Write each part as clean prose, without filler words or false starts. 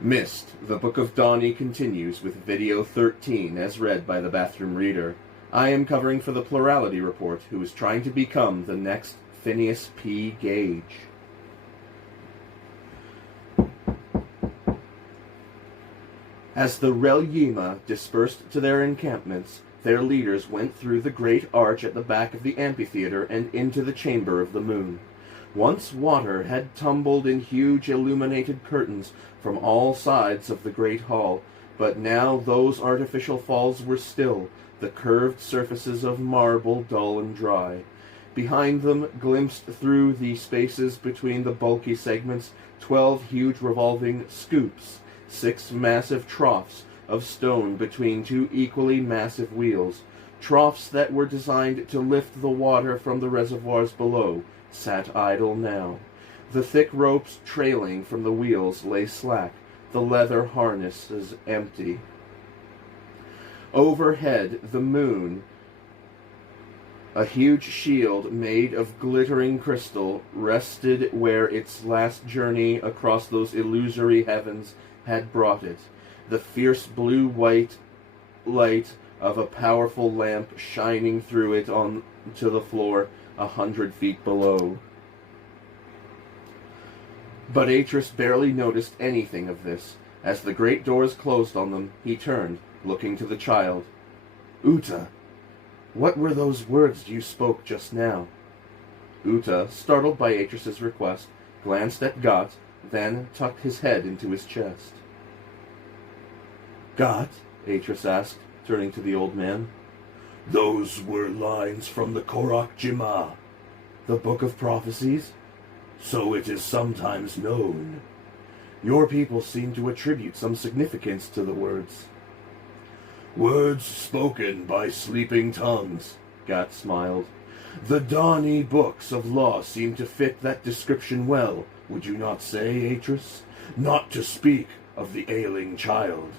Myst, the Book of Donnie continues with video 13 as read by the bathroom reader. I am covering for the Plurality Report, who is trying to become the next Phineas P. Gage. As the Relyema dispersed to their encampments, their leaders went through the great arch at the back of the amphitheater and into the chamber of the moon. Once water had tumbled in huge illuminated curtains from all sides of the great hall, but now those artificial falls were still, the curved surfaces of marble dull and dry. Behind them, glimpsed through the spaces between the bulky segments, 12 huge revolving scoops, 6 massive troughs of stone between 2 equally massive wheels, troughs that were designed to lift the water from the reservoirs below, sat idle now. The thick ropes trailing from the wheels lay slack, the leather harnesses empty. Overhead, the moon, a huge shield made of glittering crystal, rested where its last journey across those illusory heavens had brought it, the fierce blue-white light of a powerful lamp shining through it onto the floor 100 feet below. But Atris barely noticed anything of this. As the great doors closed on them, he turned, looking to the child. "Uta, what were those words you spoke just now?" Uta, startled by Atris's request, glanced at Got, then tucked his head into his chest. "Got?" Atris asked, turning to the old man. "Those were lines from the Korok Jima. "The Book of Prophecies?" So it is sometimes known. "Your people seem to attribute some significance to the words." "Words spoken by sleeping tongues," Gat smiled. "The Donnie books of law seem to fit that description well, would you not say, Atris? Not to speak of the ailing child."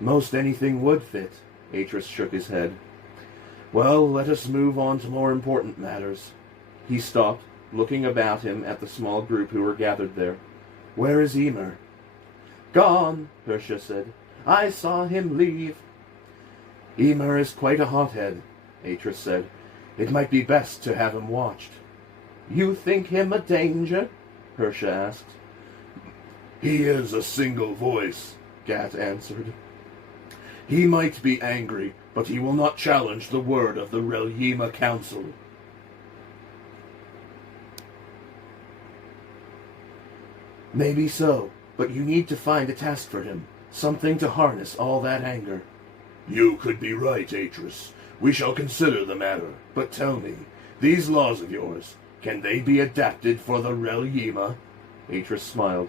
"Most anything would fit," Atris shook his head. "Well, let us move on to more important matters." He stopped, looking about him at the small group who were gathered there. "Where is Emer?" "Gone," Hersha said. "I saw him leave." "Emer is quite a hothead," Atris said. "It might be best to have him watched." "You think him a danger?" Hersha asked. "He is a single voice," Gat answered. "He might be angry, but he will not challenge the word of the Relyema Council." "Maybe so, but you need to find a task for him, something to harness all that anger." "You could be right, Atris. We shall consider the matter. But tell me, these laws of yours, can they be adapted for the Relyema?" Atris smiled.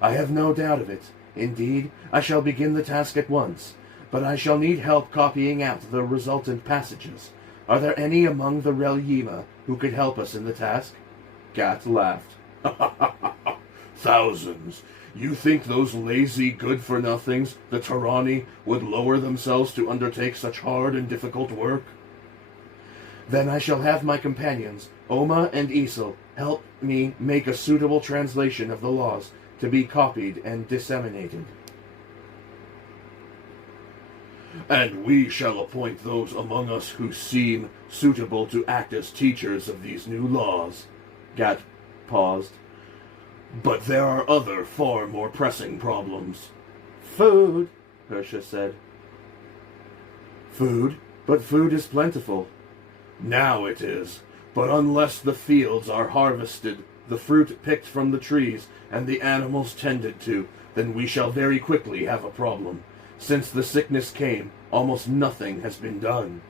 "I have no doubt of it. Indeed, I shall begin the task at once, but I shall need help copying out the resultant passages. Are there any among the Relyema who could help us in the task?" Gat laughed. "Thousands. You think those lazy good-for-nothings, the Tarani, would lower themselves to undertake such hard and difficult work?" "Then I shall have my companions, Oma and Isel, help me make a suitable translation of the laws to be copied and disseminated." "And we shall appoint those among us who seem suitable to act as teachers of these new laws." Gat paused. "But there are other, far more pressing problems." "Food," Hersha said. "Food? But food is plentiful." "Now it is. But unless the fields are harvested, the fruit picked from the trees, and the animals tended to, then we shall very quickly have a problem. Since the sickness came, almost nothing has been done."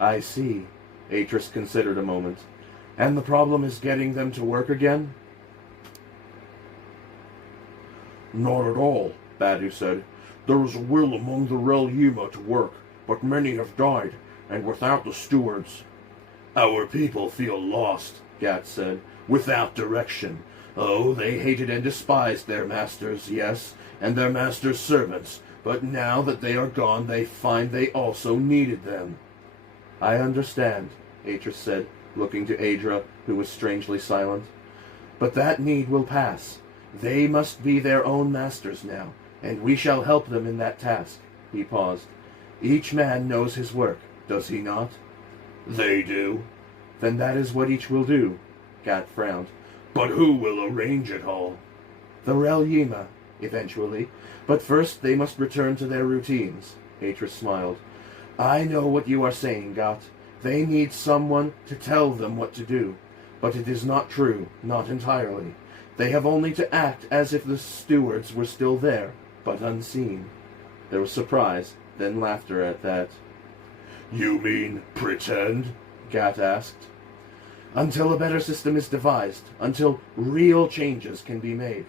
"I see." Atris considered a moment. "And the problem is getting them to work again?" "Not at all," Badu said. "There is a will among the Relyema to work, but many have died, and without the stewards." "Our people feel lost," Gat said, "without direction. Oh, they hated and despised their masters, yes, and their masters' servants, but now that they are gone they find they also needed them." "I understand," Atris said, looking to Adra, who was strangely silent. "But that need will pass. They must be their own masters now, and we shall help them in that task. He paused. Each man knows his work, does he not? They do. Then that is what each will do. Gat frowned. But who will arrange it all? The Rel-Yima, eventually. But first they must return to their routines. Atris smiled. I know what you are saying, Gat. They need someone to tell them what to do. But it is not true, not entirely. They have only to act as if the stewards were still there, but unseen. There was surprise, then laughter at that. You mean pretend? Gat asked. Until a better system is devised, until real changes can be made.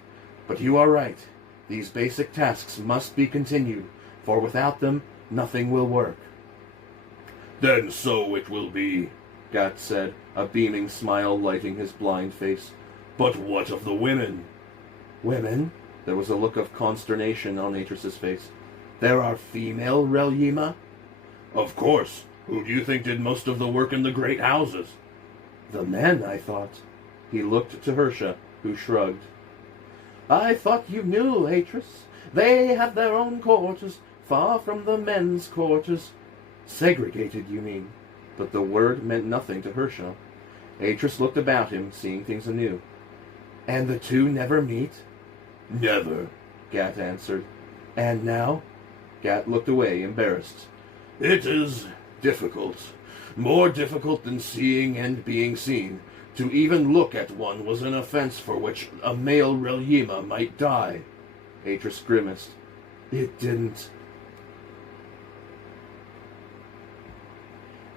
But you are right. These basic tasks must be continued, for without them, nothing will work. Then so it will be, Gat said, a beaming smile lighting his blind face. But what of the women? Women? There was a look of consternation on Atris's face. There are female Rel-Yima? Of course. Who do you think did most of the work in the great houses? The men, I thought. He looked to Hersha, who shrugged. I thought you knew, Atris. They have their own quarters, far from the men's quarters. Segregated, you mean? But the word meant nothing to Hersha. Atris looked about him, seeing things anew. And the two never meet? Never, Gat answered. And now? Gat looked away, embarrassed. It is difficult. More difficult than seeing and being seen. To even look at one was an offense for which a male Rel-Yima might die. Atris grimaced. It didn't.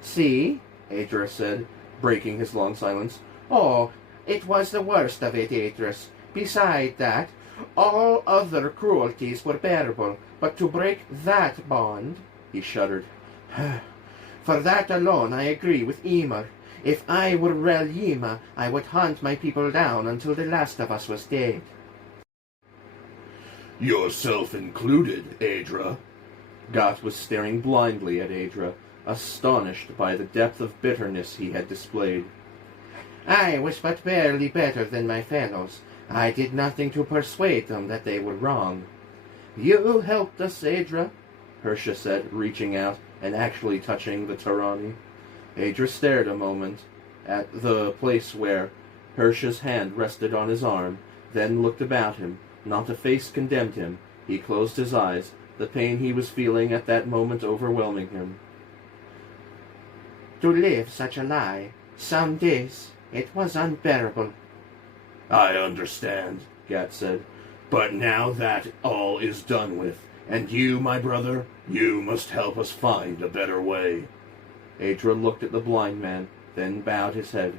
See? Atris said, breaking his long silence. Oh, it was the worst of it, Atris. Beside that, all other cruelties were bearable, but to break that bond, he shuddered. For that alone I agree with Emer. If I were Rel-Yima, I would hunt my people down until the last of us was dead. Yourself included, Aedra. Gat was staring blindly at Aedra, astonished by the depth of bitterness he had displayed. I was but barely better than my fellows. I did nothing to persuade them that they were wrong. You helped us, Aedra, Hersha said, reaching out and actually touching the Tarani. Aedra stared a moment at the place where Hersha's hand rested on his arm, then looked about him. Not a face condemned him. He closed his eyes, the pain he was feeling at that moment overwhelming him. To live such a lie, some days, it was unbearable. I understand, Gat said. But now that all is done with, and you, my brother, you must help us find a better way. Aedra looked at the blind man, then bowed his head.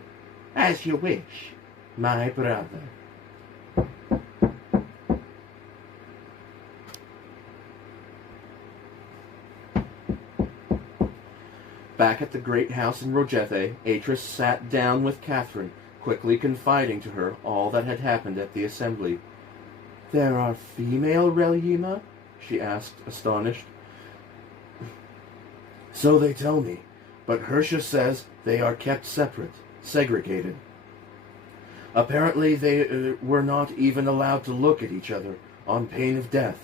As you wish, my brother. Back at the great house in Rogethe, Atris sat down with Catherine, quickly confiding to her all that had happened at the assembly. There are female Rel-Yima? She asked, astonished. So they tell me, but Hersha says they are kept separate, segregated. Apparently they were not even allowed to look at each other, on pain of death,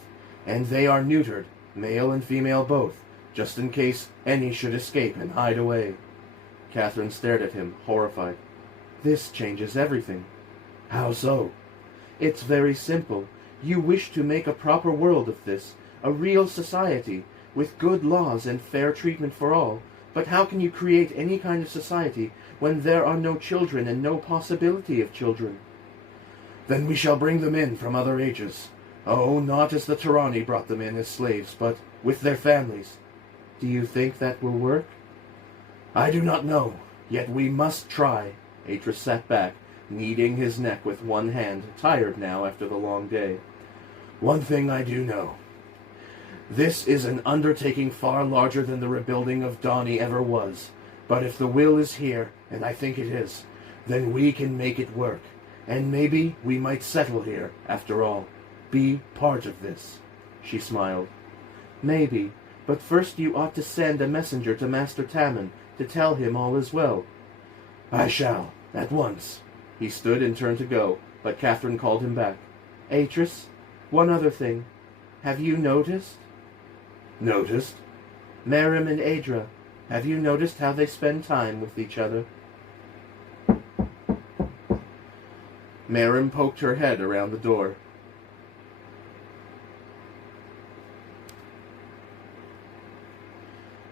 and they are neutered, male and female both, just in case any should escape and hide away. Catherine stared at him, horrified. This changes everything. How so? It's very simple. You wish to make a proper world of this, a real society, with good laws and fair treatment for all. But how can you create any kind of society when there are no children and no possibility of children? Then we shall bring them in from other ages. Oh, not as the Tarani brought them in as slaves, but with their families. Do you think that will work? I do not know, yet we must try. Atris sat back, kneading his neck with one hand, tired now after the long day. One thing I do know. This is an undertaking far larger than the rebuilding of Dani ever was. But if the will is here, and I think it is, then we can make it work. And maybe we might settle here, after all. Be part of this. She smiled. Maybe, but first you ought to send a messenger to Master Tamon to tell him all is well. I shall, at once. He stood and turned to go, but Catherine called him back. Atris, one other thing. Have you noticed? Noticed? Merim and Adra, have you noticed how they spend time with each other? Merim poked her head around the door.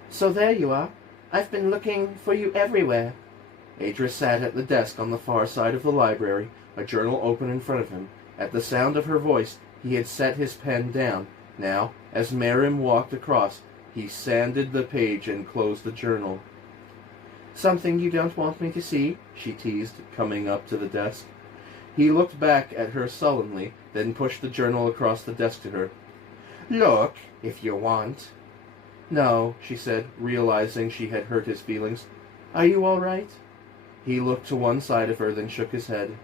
So there you are. I've been looking for you everywhere. Adra sat at the desk on the far side of the library, a journal open in front of him. At the sound of her voice, he had set his pen down. Now, as Merim walked across, he sanded the page and closed the journal. Something you don't want me to see? She teased, coming up to the desk. He looked back at her sullenly, then pushed the journal across the desk to her. Look, if you want. No, she said, realizing she had hurt his feelings. Are you all right? He looked to one side of her, then shook his head.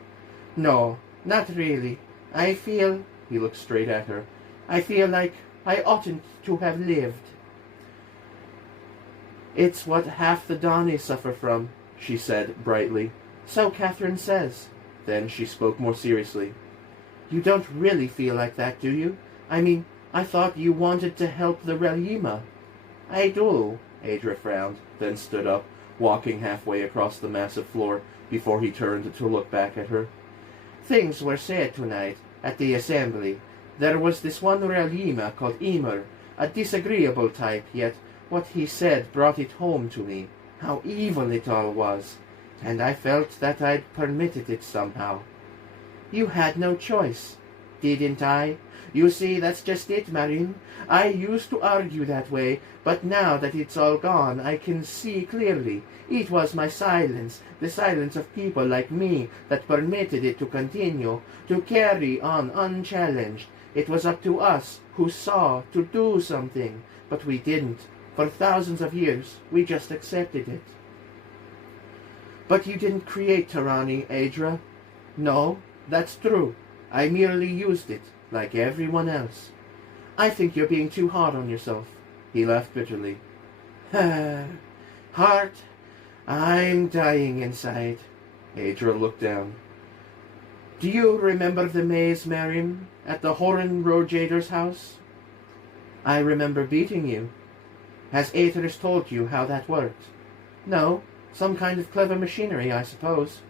No, not really. I feel... He looked straight at her. I feel like I oughtn't to have lived. It's what half the Donny suffer from, she said brightly. So Catherine says. Then she spoke more seriously. You don't really feel like that, do you? I mean, I thought you wanted to help the Relima. I do, Adra frowned, then stood up, walking halfway across the massive floor, before he turned to look back at her. Things were said tonight, at the assembly. There was this one Relima called Emer, a disagreeable type, yet what he said brought it home to me, how evil it all was, and I felt that I'd permitted it somehow. You had no choice, didn't I? You see, that's just it, Marine. I used to argue that way, but now that it's all gone, I can see clearly. It was my silence, the silence of people like me, that permitted it to continue, to carry on unchallenged. It was up to us, who saw, to do something, but we didn't. For thousands of years, we just accepted it. But you didn't create tyranny, Adra. No, that's true. I merely used it, like everyone else. I think you're being too hard on yourself. He laughed bitterly. Heart, I'm dying inside. Adra looked down. Do you remember the maze, Merim, at the Horan Rojader's house? I remember beating you. Has Aethers told you how that worked? No, some kind of clever machinery, I suppose.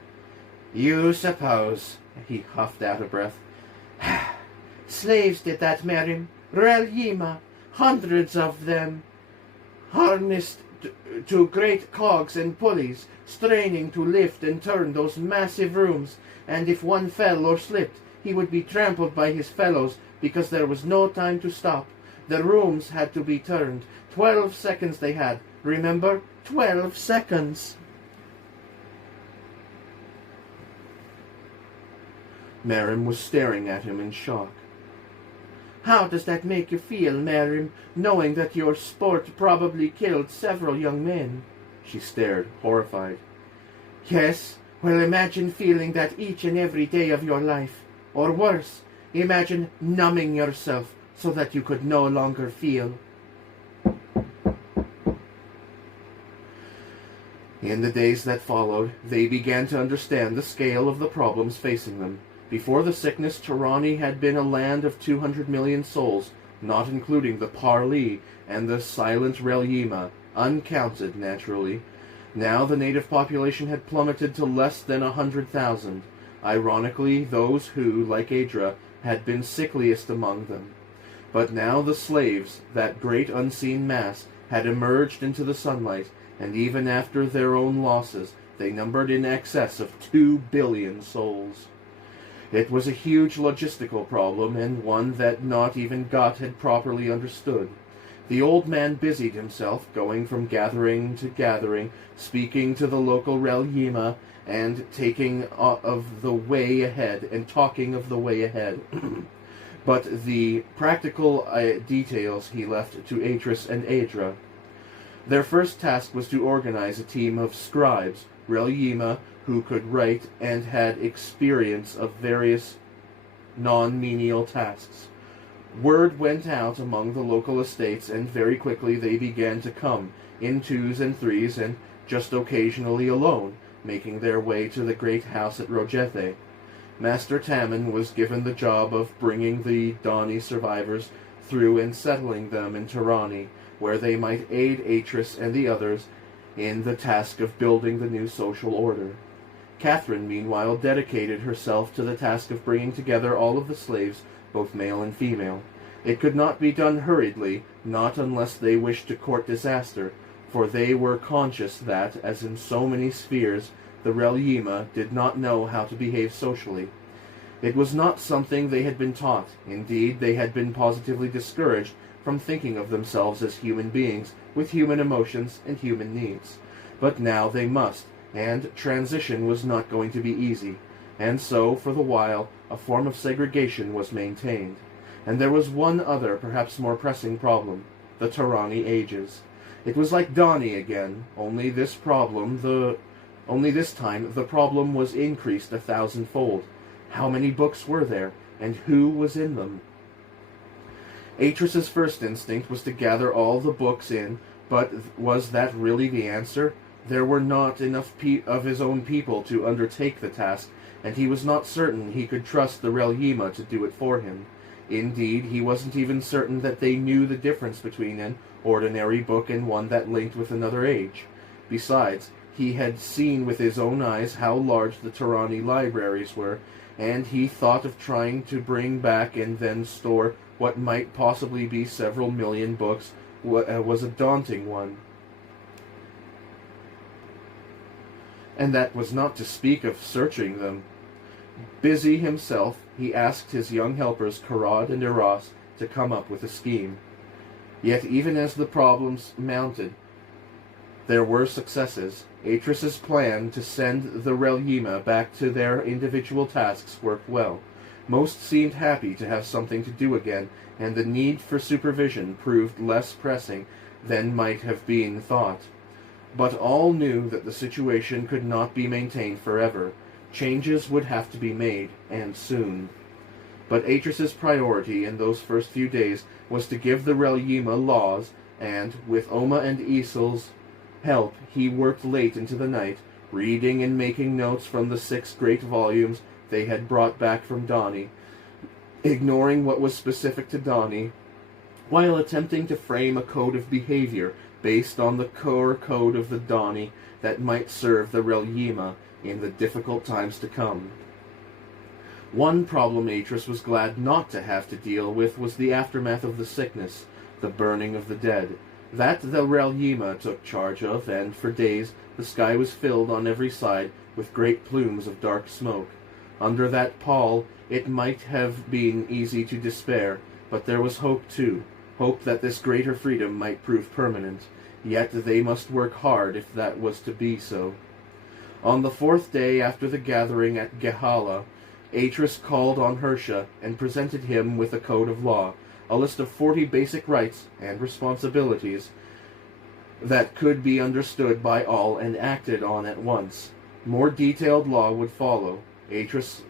You suppose, he huffed out of breath. Slaves did that, Merim. Rel-Yima, hundreds of them, harnessed to great cogs and pulleys, straining to lift and turn those massive rooms, and if one fell or slipped, he would be trampled by his fellows because there was no time to stop. The rooms had to be turned. 12 seconds they had. Remember? 12 seconds. Merim was staring at him in shock. How does that make you feel, Merim, knowing that your sport probably killed several young men? She stared, horrified. Yes, well, imagine feeling that each and every day of your life. Or worse, imagine numbing yourself so that you could no longer feel. In the days that followed, they began to understand the scale of the problems facing them. Before the sickness, Tirani had been a land of 200 million souls, not including the Parli and the silent Rel-Yima, uncounted, naturally. Now the native population had plummeted to less than 100,000. Ironically, those who, like Adra, had been sickliest among them. But now the slaves, that great unseen mass, had emerged into the sunlight, and even after their own losses, they numbered in excess of 2 billion souls. It was a huge logistical problem, and one that not even Gut had properly understood. The old man busied himself, going from gathering to gathering, speaking to the local Rel-Yima, and taking of the way ahead, and talking of the way ahead. But the practical details he left to Atris and Adra. Their first task was to organize a team of scribes, Rel-Yima, who could write and had experience of various non-menial tasks. Word went out among the local estates, and very quickly they began to come, in 2s and 3s, and just occasionally alone, making their way to the great house at Rojethe. Master Tamon was given the job of bringing the Donny survivors through and settling them in Tirani, where they might aid Atris and the others in the task of building the new social order. Catherine, meanwhile, dedicated herself to the task of bringing together all of the slaves, both male and female. It could not be done hurriedly, not unless they wished to court disaster, for they were conscious that, as in so many spheres, the Rel-Yima did not know how to behave socially. It was not something they had been taught. Indeed, they had been positively discouraged from thinking of themselves as human beings with human emotions and human needs. But now they must, and transition was not going to be easy, and so, for the while, a form of segregation was maintained. And there was one other, perhaps more pressing problem: the Tirani ages. It was like Donny again, only this time the problem was increased 1,000-fold. How many books were there, and who was in them? Atris's first instinct was to gather all the books in, but was that really the answer? There were not enough of his own people to undertake the task, and he was not certain he could trust the Rel-Yima to do it for him. Indeed, he wasn't even certain that they knew the difference between an ordinary book and one that linked with another age. Besides, he had seen with his own eyes how large the Tirani libraries were, and he thought of trying to bring back and then store what might possibly be several million books was a daunting one. And that was not to speak of searching them. Busy himself, he asked his young helpers Karad and Eros to come up with a scheme. Yet even as the problems mounted, there were successes. Atris's plan to send the Rel-Yima back to their individual tasks worked well. Most seemed happy to have something to do again, and the need for supervision proved less pressing than might have been thought. But all knew that the situation could not be maintained forever. Changes would have to be made, and soon. But Atris's priority in those first few days was to give the Rel-Yima laws, and, with Oma and Isil's help, he worked late into the night, reading and making notes from the 6 great volumes they had brought back from Donny, ignoring what was specific to Donny, while attempting to frame a code of behavior based on the core code of the Donny that might serve the Rel-Yima in the difficult times to come. One problem Atris was glad not to have to deal with was the aftermath of the sickness, the burning of the dead. That the Rel-Yima took charge of, and for days the sky was filled on every side with great plumes of dark smoke. Under that pall it might have been easy to despair, but there was hope too, hope that this greater freedom might prove permanent. Yet they must work hard if that was to be so. On the 4th day after the gathering at Gehala, Atris called on Hersha and presented him with a code of law, a list of 40 basic rights and responsibilities that could be understood by all and acted on at once. More detailed law would follow, Atris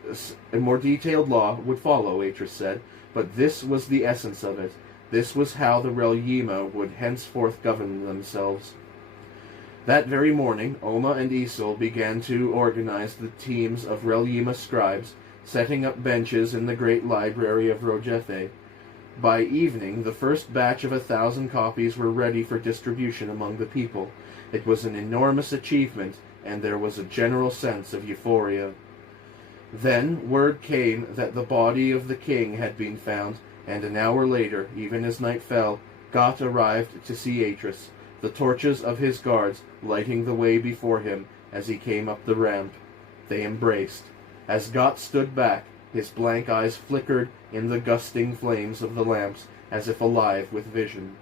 said, but this was the essence of it. This was how the Rel-Yima would henceforth govern themselves. That very morning, Oma and Isil began to organize the teams of Rel-Yima scribes, setting up benches in the great library of Rojethe. By evening, the first batch of 1,000 copies were ready for distribution among the people. It was an enormous achievement, and there was a general sense of euphoria. Then word came that the body of the king had been found, and an hour later, even as night fell, Gat arrived to see Atris, the torches of his guards lighting the way before him as he came up the ramp. They embraced. As Gat stood back, his blank eyes flickered in the gusting flames of the lamps, as if alive with vision.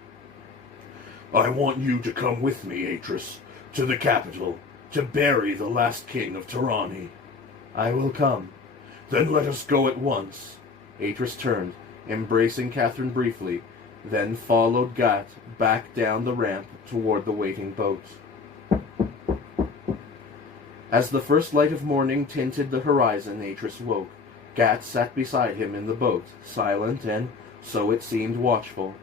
I want you to come with me, Atris, to the capital, to bury the last king of Tirani. I will come. Then let us go at once. Atris turned, embracing Catherine briefly, then followed Gat back down the ramp toward the waiting boat. As the first light of morning tinted the horizon, Atris woke. Gat sat beside him in the boat, silent and, so it seemed, watchful.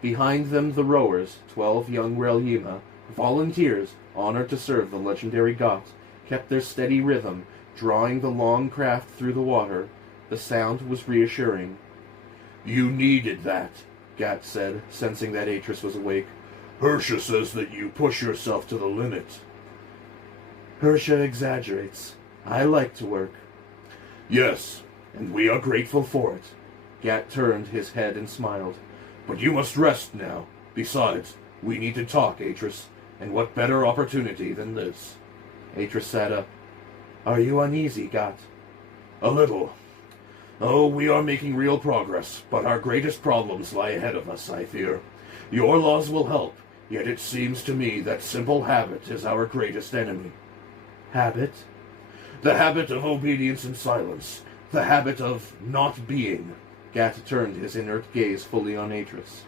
Behind them the rowers, 12 young Rel-Yima, volunteers, honored to serve the legendary Gat, kept their steady rhythm, drawing the long craft through the water. The sound was reassuring. You needed that, Gat said, sensing that Atris was awake. Hersha says that you push yourself to the limit. Hersha exaggerates. I like to work. Yes, and we are grateful for it. Gat turned his head and smiled. But you must rest now. Besides, we need to talk, Atris, and what better opportunity than this? Atris sat up. Are you uneasy, Gat? A little. Oh, we are making real progress, but our greatest problems lie ahead of us, I fear. Your laws will help, yet it seems to me that simple habit is our greatest enemy. Habit? The habit of obedience and silence. The habit of not being. Gat turned his inert gaze fully on Atris.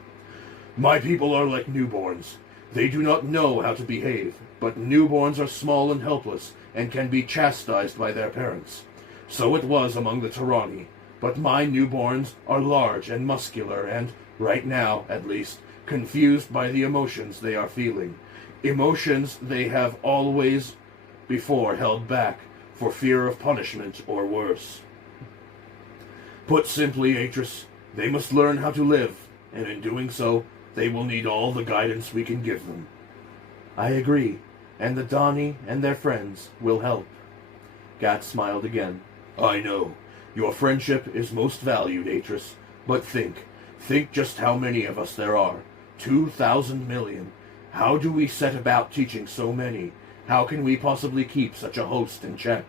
My people are like newborns. They do not know how to behave, but newborns are small and helpless, and can be chastised by their parents. So it was among the Tarani, but my newborns are large and muscular and, right now at least, confused by the emotions they are feeling. Emotions they have always before held back for fear of punishment or worse. Put simply, Atris, they must learn how to live, and in doing so, they will need all the guidance we can give them. I agree, and the Dani and their friends will help. Gat smiled again. I know. Your friendship is most valued, Atris. But think just how many of us there are. 2,000 million. How do we set about teaching so many? How can we possibly keep such a host in check?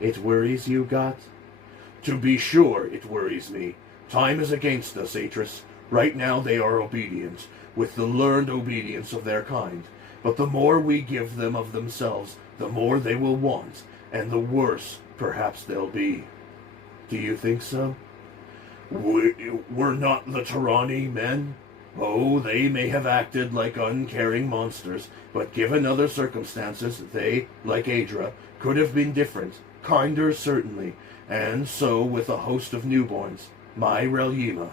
It worries you, Gat? To be sure, it worries me. Time is against us, Atris. Right now they are obedient, with the learned obedience of their kind. But the more we give them of themselves, the more they will want, and the worse, perhaps, they'll be. Do you think so? We're not the Tarani men. Oh, they may have acted like uncaring monsters, but given other circumstances, they, like Adra, could have been different, kinder certainly, and so with a host of newborns, my Relyima.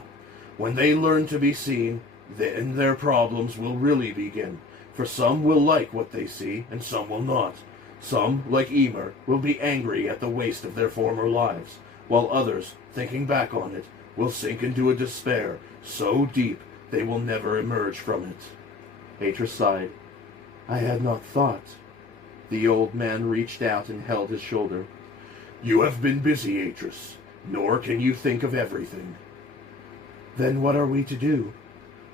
When they learn to be seen, then their problems will really begin, for some will like what they see, and some will not. Some, like Emer, will be angry at the waste of their former lives, while others, thinking back on it, will sink into a despair so deep they will never emerge from it. Atris sighed. I had not thought. The old man reached out and held his shoulder. You have been busy, Atris, nor can you think of everything. Then what are we to do?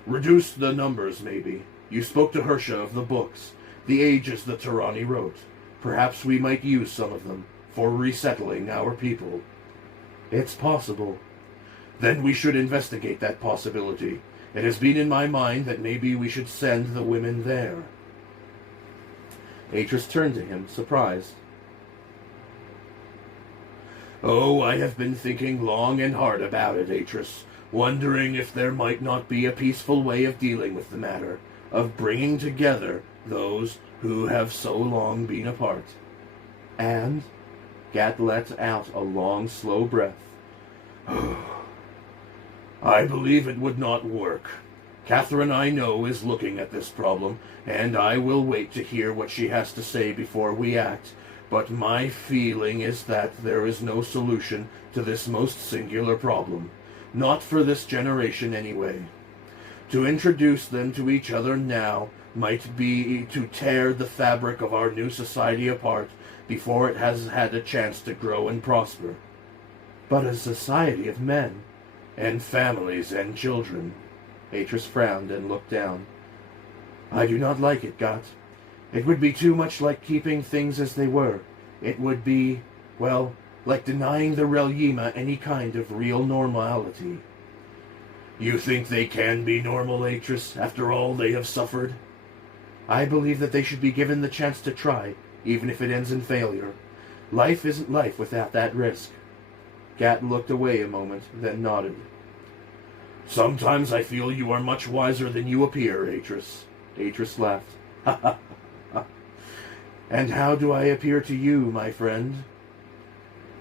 Reduce the numbers, maybe. You spoke to Hersha of the books, the ages the Tarani wrote. Perhaps we might use some of them for resettling our people. It's possible. Then we should investigate that possibility. It has been in my mind that maybe we should send the women there. Atris turned to him, surprised. Oh, I have been thinking long and hard about it, Atris, wondering if there might not be a peaceful way of dealing with the matter, of bringing together those who have so long been apart. And Gat let out a long, slow breath. I believe it would not work. Catherine, I know, is looking at this problem, and I will wait to hear what she has to say before we act. But my feeling is that there is no solution to this most singular problem. Not for this generation, anyway. To introduce them to each other now might be to tear the fabric of our new society apart before it has had a chance to grow and prosper. But a society of men. And families and children. Atris frowned and looked down. I do not like it, Gat. It would be too much like keeping things as they were. It would be, well, like denying the Relyima any kind of real normality. You think they can be normal, Atris, after all they have suffered? I believe that they should be given the chance to try, even if it ends in failure. Life isn't life without that risk. Gat looked away a moment, then nodded. Sometimes I feel you are much wiser than you appear, Atris. Atris laughed. Ha ha ha. And how do I appear to you, my friend?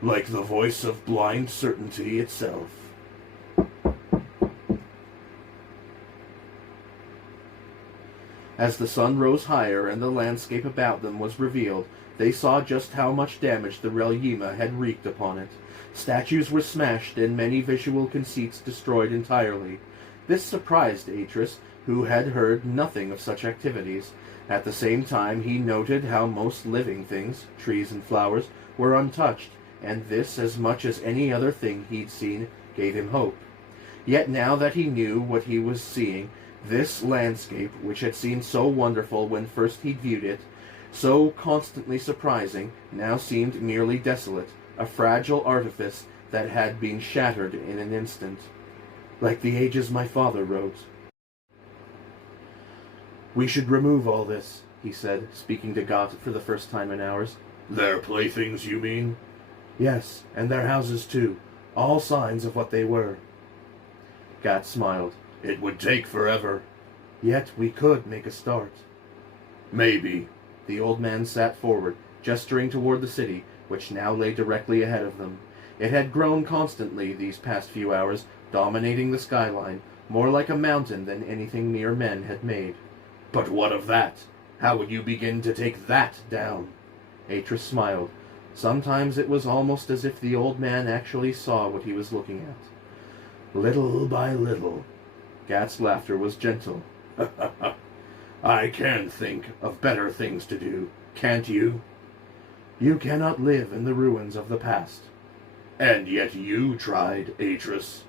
Like the voice of blind certainty itself. As the sun rose higher and the landscape about them was revealed, they saw just how much damage the Relyema had wreaked upon it. Statues were smashed and many visual conceits destroyed entirely. This surprised Atris, who had heard nothing of such activities. At the same time, he noted how most living things, trees and flowers, were untouched, and this, as much as any other thing he'd seen, gave him hope. Yet now that he knew what he was seeing, this landscape, which had seemed so wonderful when first he'd viewed it, so constantly surprising, now seemed merely desolate, a fragile artifice that had been shattered in an instant. Like the ages my father wrote. "We should remove all this," he said, speaking to Gott for the first time in hours. Their playthings, you mean? "Yes, and their houses too. All signs of what they were." Gott smiled. It would take forever. "Yet we could make a start." Maybe. The old man sat forward, gesturing toward the city, which now lay directly ahead of them. It had grown constantly these past few hours, dominating the skyline, more like a mountain than anything mere men had made. But what of that? How would you begin to take that down? Atris smiled. Sometimes it was almost as if the old man actually saw what he was looking at. "Little by little." Gat's laughter was gentle. I can think of better things to do, can't you? "You cannot live in the ruins of the past." And yet you tried, Atris.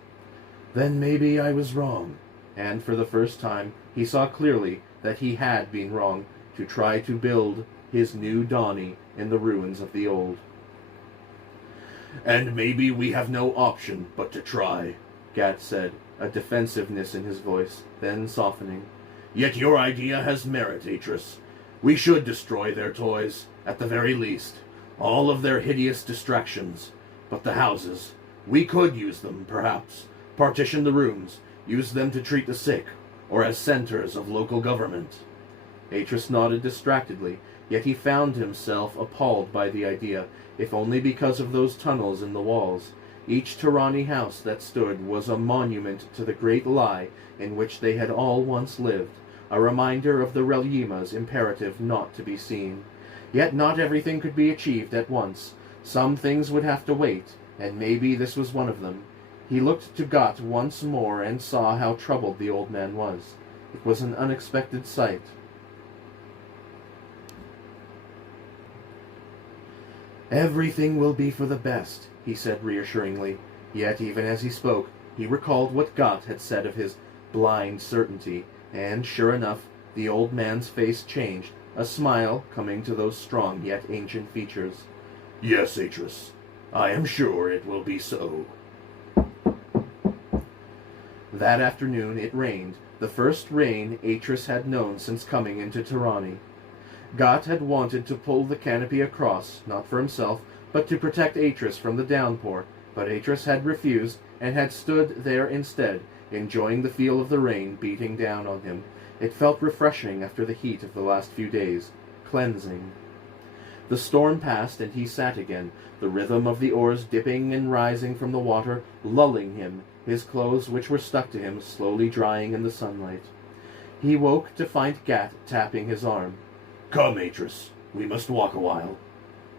"Then maybe I was wrong." And for the first time he saw clearly that he had been wrong to try to build his new Donnie in the ruins of the old. "And maybe we have no option but to try," Gat said, a defensiveness in his voice, then softening. "Yet your idea has merit, Atris. We should destroy their toys, at the very least, all of their hideous distractions. But the houses, we could use them, perhaps, partition the rooms, use them to treat the sick, or as centers of local government." Atris nodded distractedly, yet he found himself appalled by the idea, if only because of those tunnels in the walls. Each Tirani house that stood was a monument to the great lie in which they had all once lived, a reminder of the Relyema's imperative not to be seen. Yet not everything could be achieved at once. Some things would have to wait, and maybe this was one of them. He looked to Gott once more and saw how troubled the old man was. It was an unexpected sight. "Everything will be for the best," he said reassuringly. Yet even as he spoke, he recalled what Gott had said of his blind certainty, and sure enough, the old man's face changed, a smile coming to those strong yet ancient features. "Yes, Atris, I am sure it will be so." That afternoon it rained, the first rain Atris had known since coming into Tirani. Gott had wanted to pull the canopy across, not for himself, but to protect Atris from the downpour, but Atris had refused, and had stood there instead, enjoying the feel of the rain beating down on him. It felt refreshing after the heat of the last few days, cleansing. The storm passed, and he sat again, the rhythm of the oars dipping and rising from the water, lulling him, his clothes which were stuck to him slowly drying in the sunlight. He woke to find Gat tapping his arm. "Come, Atris, we must walk a while."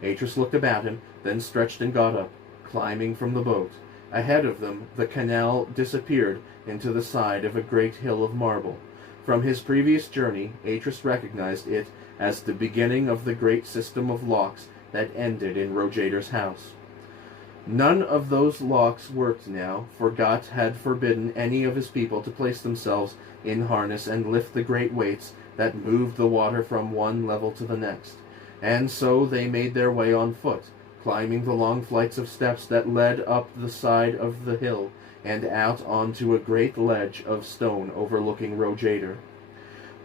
Atris looked about him, then stretched and got up, climbing from the boat. Ahead of them, the canal disappeared into the side of a great hill of marble. From his previous journey, Atris recognized it as the beginning of the great system of locks that ended in Rojader's house. None of those locks worked now, for Gott had forbidden any of his people to place themselves in harness and lift the great weights that moved the water from one level to the next. And so they made their way on foot, climbing the long flights of steps that led up the side of the hill and out onto a great ledge of stone overlooking Rojader.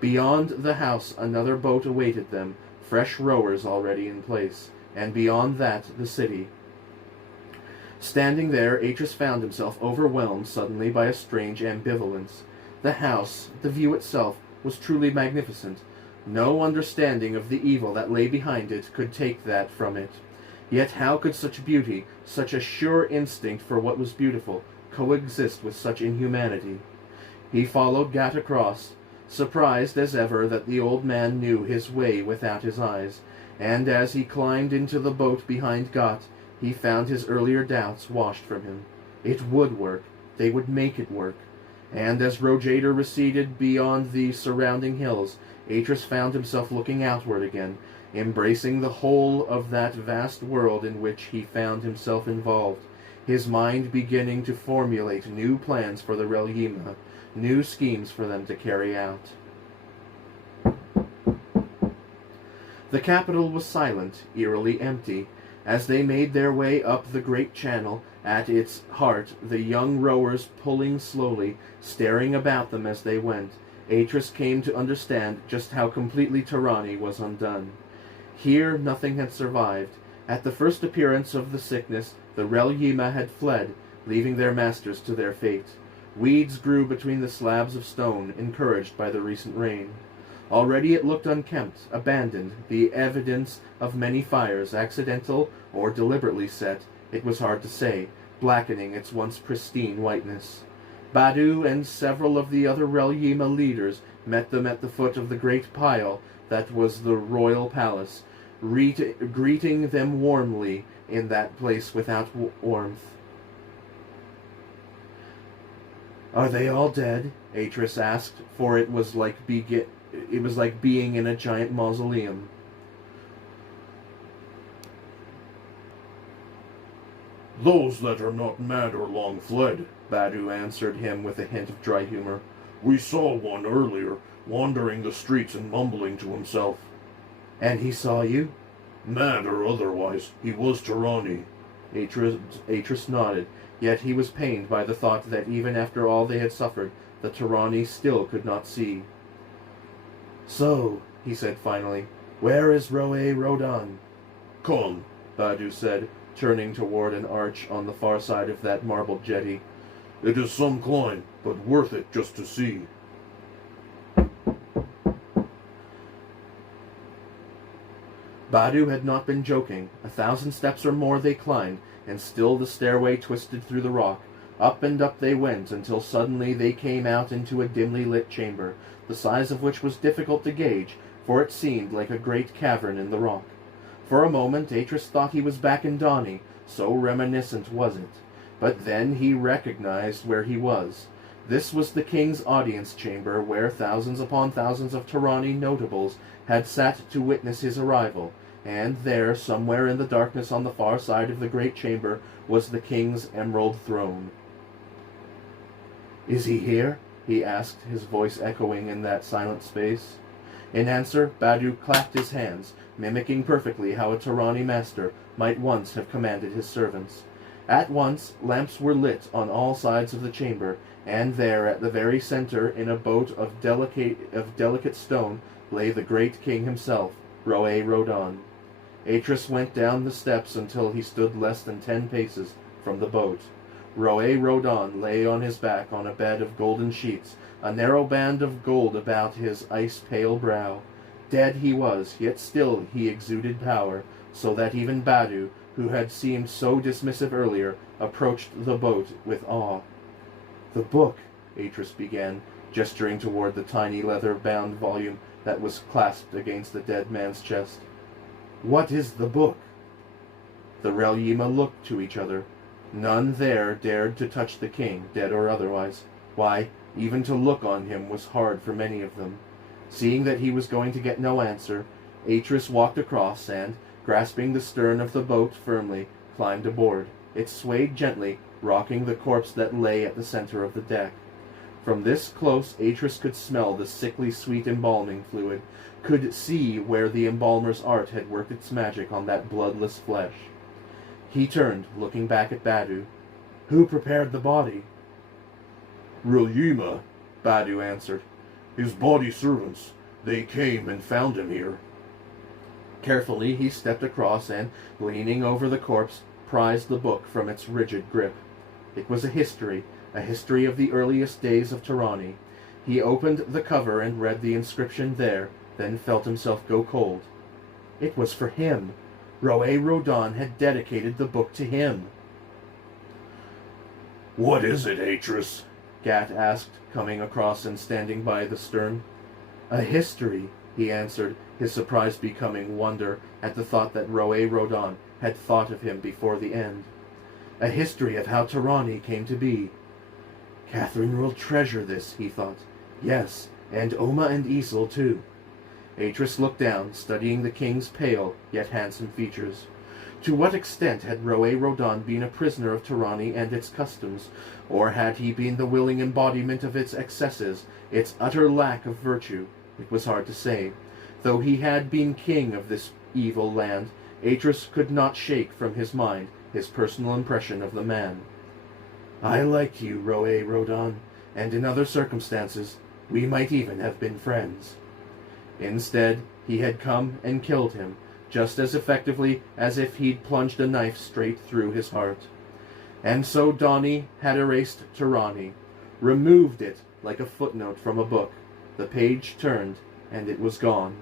Beyond the house another boat awaited them, fresh rowers already in place, and beyond that the city. Standing there, Atris found himself overwhelmed suddenly by a strange ambivalence. The house, the view itself, was truly magnificent. No understanding of the evil that lay behind it could take that from it. Yet how could such beauty, such a sure instinct for what was beautiful, coexist with such inhumanity? He followed Gat across, surprised as ever that the old man knew his way without his eyes, and as he climbed into the boat behind Got, he found his earlier doubts washed from him. It would work. They would make it work. And as Rojader receded beyond the surrounding hills, Atris found himself looking outward again, embracing the whole of that vast world in which he found himself involved, his mind beginning to formulate new plans for the Relyima, new schemes for them to carry out. The capital was silent, eerily empty. As they made their way up the great channel, at its heart, the young rowers pulling slowly, staring about them as they went, Atris came to understand just how completely Tirani was undone. Here nothing had survived. At the first appearance of the sickness, the Relyima had fled, leaving their masters to their fate. Weeds grew between the slabs of stone, encouraged by the recent rain. Already it looked unkempt, abandoned, the evidence of many fires, accidental or deliberately set, it was hard to say, blackening its once pristine whiteness. Badu and several of the other Relyima leaders met them at the foot of the great pile that was the royal palace, greeting them warmly in that place without warmth. "Are they all dead?" Atris asked, for it was like being in a giant mausoleum. "Those that are not mad or long fled," Badu answered him with a hint of dry humor. "We saw one earlier, wandering the streets and mumbling to himself." "And he saw you?" "Mad or otherwise, he was Tirani." Atris nodded, yet he was pained by the thought that even after all they had suffered, the Tirani still could not see. "So," he said finally, "where is Rodan?" "Come," Badu said, turning toward an arch on the far side of that marble jetty. "It is some climb, but worth it just to see." Badu had not been joking. 1,000 steps or more they climbed, and still the stairway twisted through the rock. Up and up they went, until suddenly they came out into a dimly lit chamber, the size of which was difficult to gauge, for it seemed like a great cavern in the rock. For a moment Atris thought he was back in Dani, so reminiscent was it. But then he recognized where he was. This was the king's audience chamber, where thousands upon thousands of Tirani notables had sat to witness his arrival, and there, somewhere in the darkness on the far side of the great chamber, was the king's emerald throne. "Is he here?" he asked, his voice echoing in that silent space. In answer, Badu clapped his hands, mimicking perfectly how a Tirani master might once have commanded his servants. At once, lamps were lit on all sides of the chamber, and there, at the very center, in a boat of delicate stone, lay the great king himself, Rodan. Atris went down the steps until he stood less than 10 paces from the boat. Rodan lay on his back on a bed of golden sheets, a narrow band of gold about his ice-pale brow. Dead he was, yet still he exuded power, so that even Badu, who had seemed so dismissive earlier, approached the boat with awe. "The book," Atris began, gesturing toward the tiny leather-bound volume that was clasped against the dead man's chest. "What is the book?" The Relyima looked to each other. None there dared to touch the king, dead or otherwise. Why, even to look on him was hard for many of them. Seeing that he was going to get no answer, Atris walked across and, grasping the stern of the boat firmly, climbed aboard. It swayed gently, rocking the corpse that lay at the center of the deck. From this close, Atris could smell the sickly sweet embalming fluid, could see where the embalmer's art had worked its magic on that bloodless flesh. He turned, looking back at Badu. "Who prepared the body?" "Relyima," Badu answered. "His body servants. They came and found him here." Carefully he stepped across and, leaning over the corpse, prized the book from its rigid grip. It was a history of the earliest days of Tirani. He opened the cover and read the inscription there, then felt himself go cold. It was for him. Rodan had dedicated the book to him. "What is it, Atris?" Gat asked, coming across and standing by the stern. "A history," he answered, his surprise becoming wonder at the thought that Roe-Rodan had thought of him before the end. A history of how Tirani came to be. Catherine will treasure this, he thought. Yes, and Oma and Isel too. Atris looked down, studying the king's pale, yet handsome features. To what extent had Roe-Rodan been a prisoner of Tirani and its customs, or had he been the willing embodiment of its excesses, its utter lack of virtue? It was hard to say. Though he had been king of this evil land, Atris could not shake from his mind his personal impression of the man. I like you, Roe-Rodan, and in other circumstances we might even have been friends. Instead, he had come and killed him, just as effectively as if he'd plunged a knife straight through his heart. And so Donnie had erased Tirani, removed it like a footnote from a book. The page turned, and it was gone.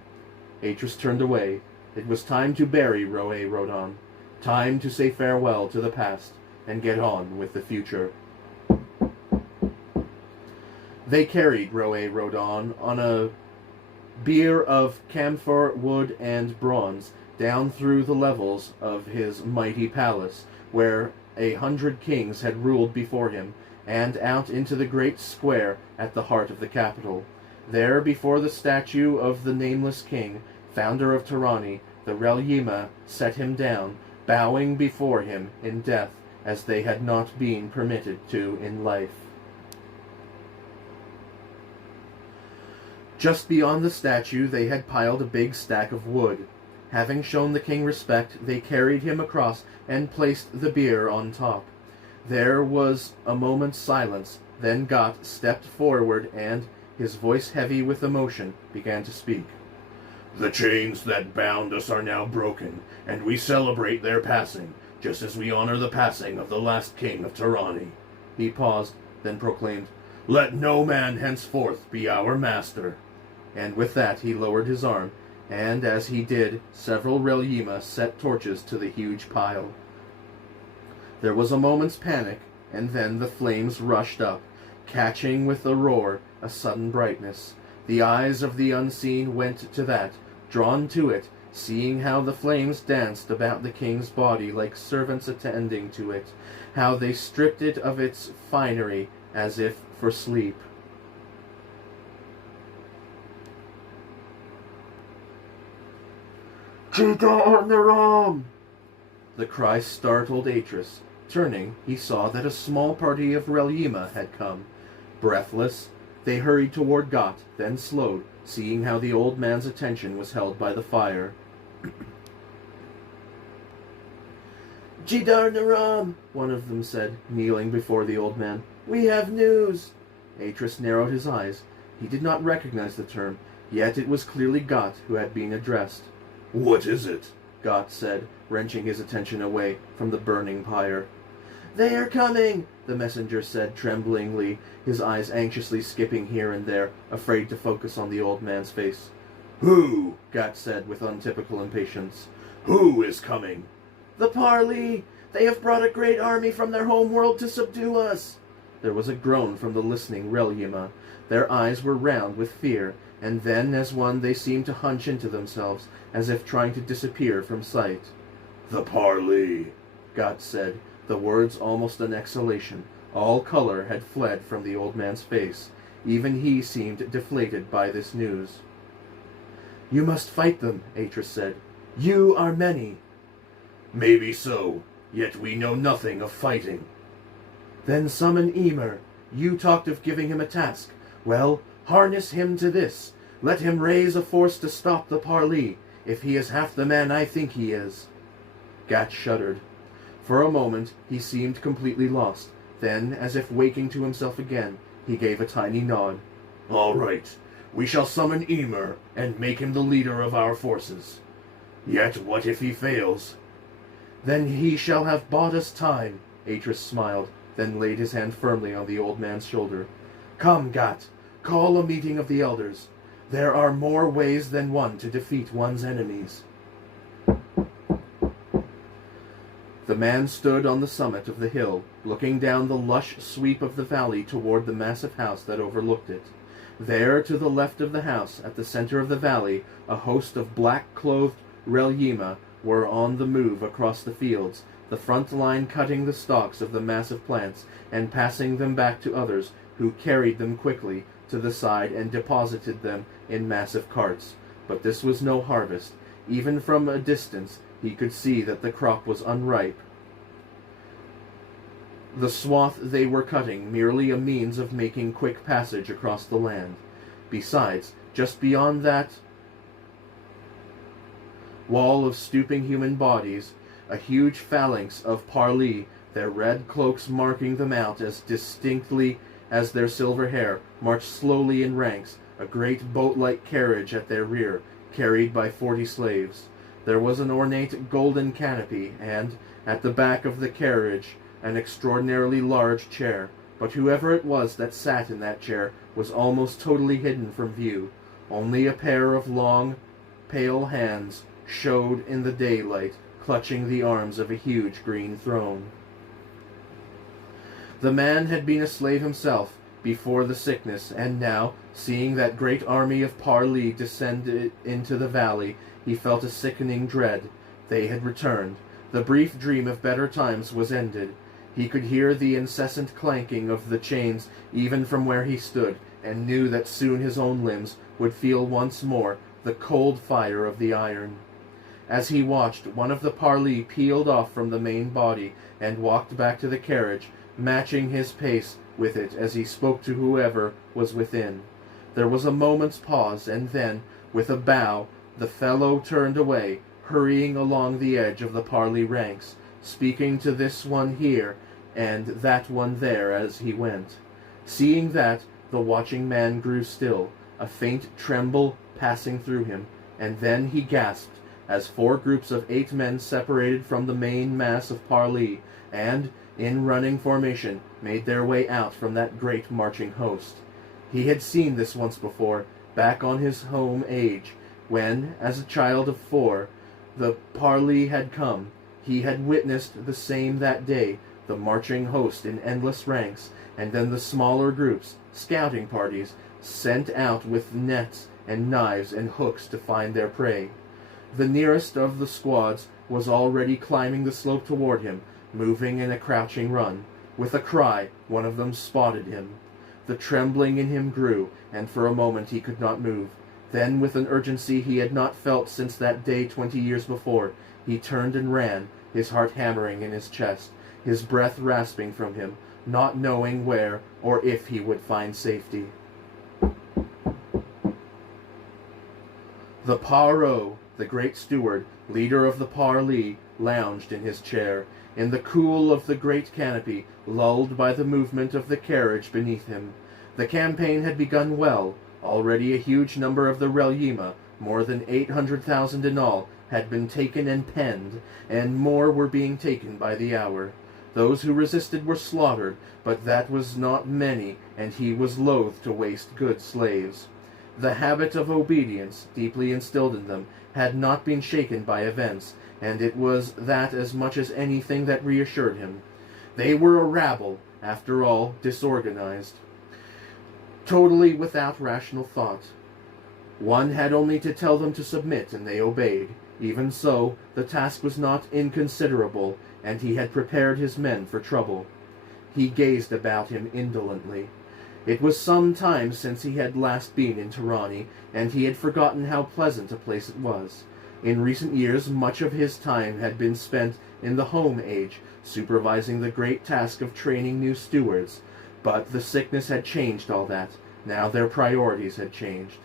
Atris turned away. It was time to bury Roe-Rodan, time to say farewell to the past and get on with the future. They carried Roe-Rodan on a bier of camphor, wood, and bronze down through the levels of his mighty palace, where 100 kings had ruled before him, and out into the great square at the heart of the capital. There, before the statue of the nameless king, founder of Tirani, the Relyima set him down, bowing before him in death as they had not been permitted to in life. Just beyond the statue they had piled a big stack of wood. Having shown the king respect, they carried him across and placed the bier on top. There was a moment's silence, then Got stepped forward and, his voice heavy with emotion, began to speak. The chains that bound us are now broken, and we celebrate their passing, just as we honor the passing of the last king of Tirani. He paused, then proclaimed, Let no man henceforth be our master. And with that he lowered his arm, and as he did, several Relyima set torches to the huge pile. There was a moment's panic, and then the flames rushed up, catching with a roar a sudden brightness. The eyes of the unseen went to that, drawn to it, seeing how the flames danced about the king's body like servants attending to it, how they stripped it of its finery as if for sleep. Chidanaram! The cry startled Atris. Turning, he saw that a small party of Relyima had come. Breathless, they hurried toward Got, then slowed, seeing how the old man's attention was held by the fire. Jidar-Naram, one of them said, kneeling before the old man. We have news. Atris narrowed his eyes. He did not recognize the term, yet it was clearly Got who had been addressed. What is it? Got said, wrenching his attention away from the burning pyre. They are coming, the messenger said tremblingly, his eyes anxiously skipping here and there, afraid to focus on the old man's face. Who? Gat said with untypical impatience. Who is coming? The Parley! They have brought a great army from their home world to subdue us! There was a groan from the listening Relyima. Their eyes were round with fear, and then as one they seemed to hunch into themselves, as if trying to disappear from sight. The Parley, Gat said, the words almost an exhalation. All color had fled from the old man's face. Even he seemed deflated by this news. You must fight them, Atris said. You are many. Maybe so, yet we know nothing of fighting. Then summon Emer. You talked of giving him a task. Well, harness him to this. Let him raise a force to stop the Parley, if he is half the man I think he is. Gat shuddered. For a moment he seemed completely lost. Then, as if waking to himself again, he gave a tiny nod. All right. We shall summon Emer and make him the leader of our forces. Yet what if he fails? Then he shall have bought us time, Atris smiled, then laid his hand firmly on the old man's shoulder. Come, Gat, call a meeting of the elders. There are more ways than one to defeat one's enemies. The man stood on the summit of the hill, looking down the lush sweep of the valley toward the massive house that overlooked it. There, to the left of the house, at the center of the valley, a host of black-clothed Relyema were on the move across the fields, the front line cutting the stalks of the massive plants and passing them back to others, who carried them quickly to the side and deposited them in massive carts. But this was no harvest. Even from a distance he could see that the crop was unripe. The swath they were cutting merely a means of making quick passage across the land. Besides, just beyond that wall of stooping human bodies, a huge phalanx of parley, their red cloaks marking them out as distinctly as their silver hair, marched slowly in ranks, a great boat-like carriage at their rear, carried by 40 slaves. There was an ornate golden canopy, and, at the back of the carriage, an extraordinarily large chair, but whoever it was that sat in that chair was almost totally hidden from view. Only a pair of long, pale hands showed in the daylight, clutching the arms of a huge green throne. The man had been a slave himself before the sickness, and now, seeing that great army of parley descend into the valley, he felt a sickening dread. They had returned. The brief dream of better times was ended. He could hear the incessant clanking of the chains even from where he stood, and knew that soon his own limbs would feel once more the cold fire of the iron. As he watched, one of the parley peeled off from the main body and walked back to the carriage, matching his pace with it as he spoke to whoever was within. There was a moment's pause, and then, with a bow, the fellow turned away, hurrying along the edge of the parley ranks, speaking to this one here and that one there as he went. Seeing that, the watching man grew still, a faint tremble passing through him, and then he gasped as 4 groups of 8 men separated from the main mass of parley, and, in running formation, made their way out from that great marching host. He had seen this once before, back on his home age, when, as a child of 4, the parley had come. He had witnessed the same that day, the marching host in endless ranks, and then the smaller groups, scouting parties, sent out with nets and knives and hooks to find their prey. The nearest of the squads was already climbing the slope toward him, moving in a crouching run. With a cry, one of them spotted him. The trembling in him grew, and for a moment he could not move. Then, with an urgency he had not felt since that day 20 years before, he turned and ran, his heart hammering in his chest, his breath rasping from him, not knowing where or if he would find safety. The Paro, the great steward, leader of the parley, lounged in his chair, in the cool of the great canopy, lulled by the movement of the carriage beneath him. The campaign had begun well. Already a huge number of the Relyema, more than 800,000 in all, had been taken and penned, and more were being taken by the hour. Those who resisted were slaughtered, but that was not many, and he was loath to waste good slaves. The habit of obedience, deeply instilled in them, had not been shaken by events, and it was that as much as anything that reassured him. They were a rabble, after all, disorganized, totally without rational thought. One had only to tell them to submit, and they obeyed. Even so, the task was not inconsiderable, and he had prepared his men for trouble. He gazed about him indolently. It was some time since he had last been in Tirani, and he had forgotten how pleasant a place it was. In recent years, much of his time had been spent in the home age, supervising the great task of training new stewards. But the sickness had changed all that. Now their priorities had changed.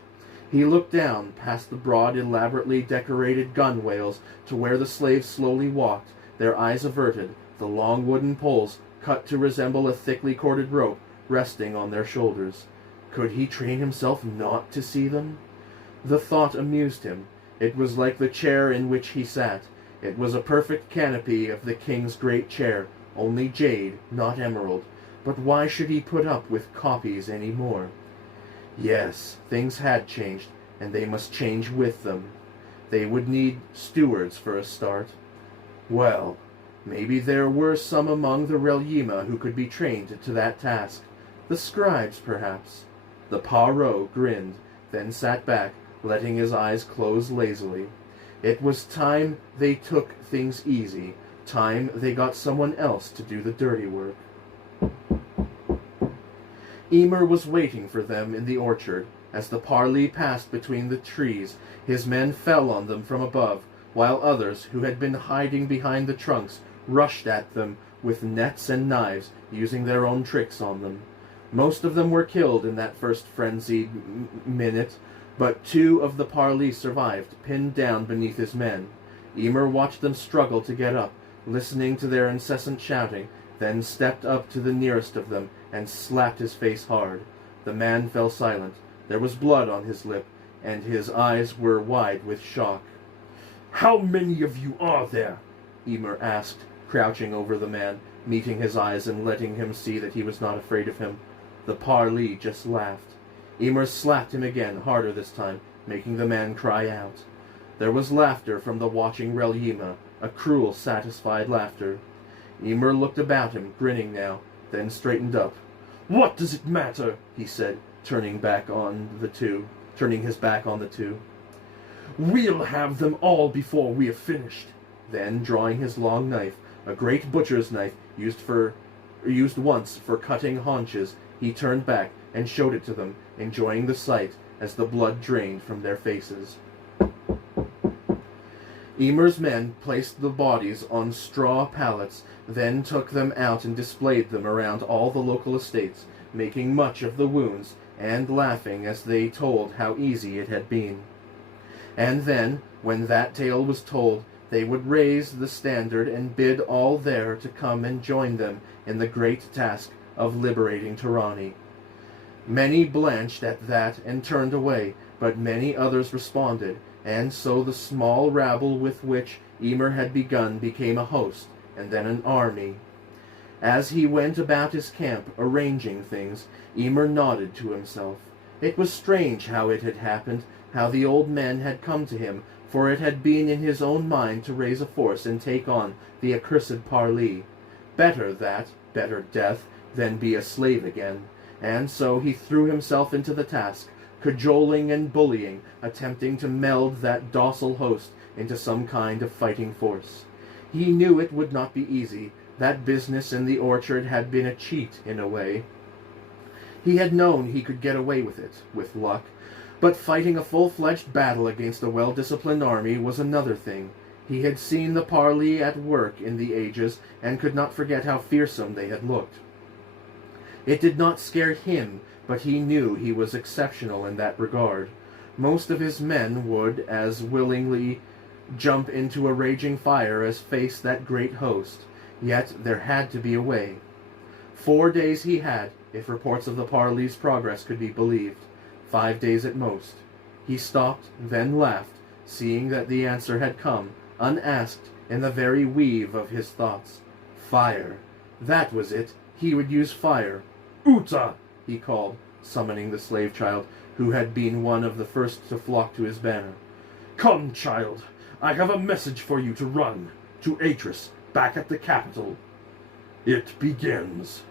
He looked down past the broad, elaborately decorated gunwales to where the slaves slowly walked, their eyes averted, the long wooden poles, cut to resemble a thickly corded rope, resting on their shoulders. Could he train himself not to see them? The thought amused him. It was like the chair in which he sat. It was a perfect canopy of the king's great chair, only jade, not emerald. But why should he put up with copies any more? Yes, things had changed, and they must change with them. They would need stewards for a start. Well, maybe there were some among the Relyema who could be trained to that task. The scribes, perhaps. The Poirot grinned, then sat back, letting his eyes close lazily. It was time they took things easy, time they got someone else to do the dirty work. Emer was waiting for them in the orchard. As the parley passed between the trees, his men fell on them from above, while others, who had been hiding behind the trunks, rushed at them with nets and knives, using their own tricks on them. Most of them were killed in that first frenzied minute, but 2 of the parley survived, pinned down beneath his men. Emer watched them struggle to get up, listening to their incessant shouting, then stepped up to the nearest of them and slapped his face hard. The man fell silent. There was blood on his lip, and his eyes were wide with shock. "How many of you are there?" Emer asked, crouching over the man, meeting his eyes and letting him see that he was not afraid of him. The parley just laughed. Emer slapped him again, harder this time, making the man cry out. There was laughter from the watching Relyema, a cruel, satisfied laughter. Emer looked about him, grinning now, then straightened up. "What does it matter?" he said, turning his back on the two. "We'll have them all before we have finished." Then, drawing his long knife, a great butcher's knife used once for cutting haunches, he turned back and showed it to them, enjoying the sight as the blood drained from their faces. Emer's men placed the bodies on straw pallets, then took them out and displayed them around all the local estates, making much of the wounds and laughing as they told how easy it had been. And then, when that tale was told, they would raise the standard and bid all there to come and join them in the great task of liberating tyranny. Many blanched at that and turned away, but many others responded, and so the small rabble with which Emer had begun became a host, and then an army. As he went about his camp, arranging things, Emer nodded to himself. It was strange how it had happened, how the old men had come to him, for it had been in his own mind to raise a force and take on the accursed parley. Better that, better death, than be a slave again. And so he threw himself into the task, cajoling and bullying, attempting to meld that docile host into some kind of fighting force. He knew it would not be easy. That business in the orchard had been a cheat, in a way. He had known he could get away with it, with luck, but fighting a full-fledged battle against a well-disciplined army was another thing. He had seen the parley at work in the ages, and could not forget how fearsome they had looked. It did not scare him, but he knew he was exceptional in that regard. Most of his men would as willingly jump into a raging fire as face that great host. Yet there had to be a way. 4 days he had, if reports of the parley's progress could be believed. 5 days at most. He stopped, then laughed, seeing that the answer had come, unasked, in the very weave of his thoughts. Fire. That was it. He would use fire. "Uta!" he called, summoning the slave child, who had been one of the first to flock to his banner. "Come, child. I have a message for you to run. To Atris, back at the capital. It begins."